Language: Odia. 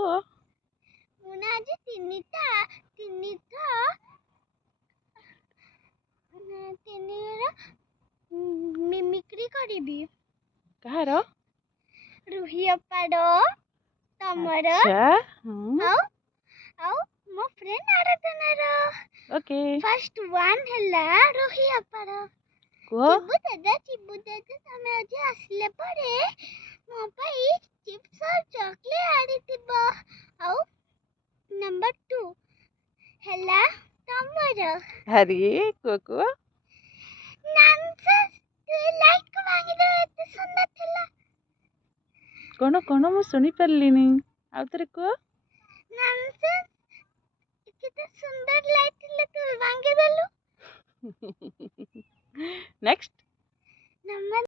କୁହ। ମୁଁ ନା ଆଜି ତିନିଥର ମିମିକ୍ରି କରିବି। କାହାର? ରୁହି ଅପାର, ତମର, ଆଚ୍ଛା ଆଉ ମୋ ଫ୍ରେଣ୍ଡ ଆରାଧନାର। ଓକେ ଫାର୍ଷ୍ଟ ୱାନ୍ ହେଲା ରୁହି ଅପାର। କୁହ। ଚିବୁ ଦାଦା ତମେ ଆଜି ଆସିଲା ପରେ ମୋ ପାଇଁ ଚିପ୍ସ ଆଉ ଚକଲେଟ୍ ଆଣିଥିବ। ଆଉ ନମ୍ବର 2 ହେଲା ତମର। ଆରେ କୁହ। ନନ୍ସେନ୍ସ, ତୁ ଏ ଲାଇଟ୍ କୁ ଭାଙ୍ଗିଦେଲେ ଏତେ ସୁନ୍ଦର ଥିଲା। କଣ ମୁଁ ଶୁଣି ପାରିଲିନି, ଆଉ ଥରେ କୁହ। ନନ୍ସେନ୍ସ, କେତେ ସୁନ୍ଦର ଲାଇଟ୍ ଥିଲା ତୁ ଭାଙ୍ଗିଦେଲୁ। ନେକ୍ସଟ। ନମ୍ବର